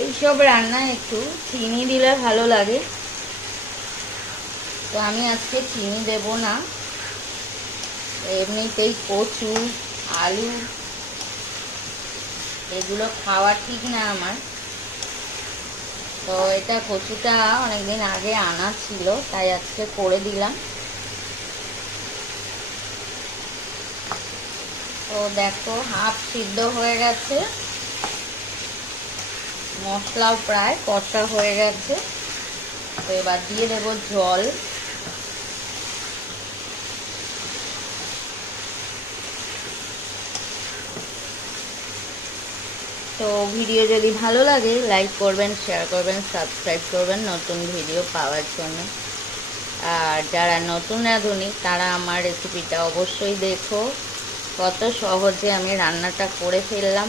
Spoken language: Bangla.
এইসব রান্নায় একটু চিনি দিলে ভালো লাগে, তো আমি আজকে চিনি দেব না। এমনিতেই কচু, আলু এগুলো খাওয়া ঠিক না আমার। তো এটা কচুটা অনেকদিন আগে আনা ছিল, তাই আজকে করে দিলাম। তো দেখো হাফ সিদ্ধ হয়ে গেছে, মশলাও প্রায় কষা হয়ে গেছে। তো এবার দিয়ে দেব জল। তো ভিডিও যদি ভালো লাগে লাইক করবেন, শেয়ার করবেন, সাবস্ক্রাইব করবেন নতুন ভিডিও পাওয়ার জন্য। আর যারা নতুন রাঁধুনি তারা আমার রেসিপিটা অবশ্যই দেখো, কত সহজে আমি রান্নাটা করে ফেললাম।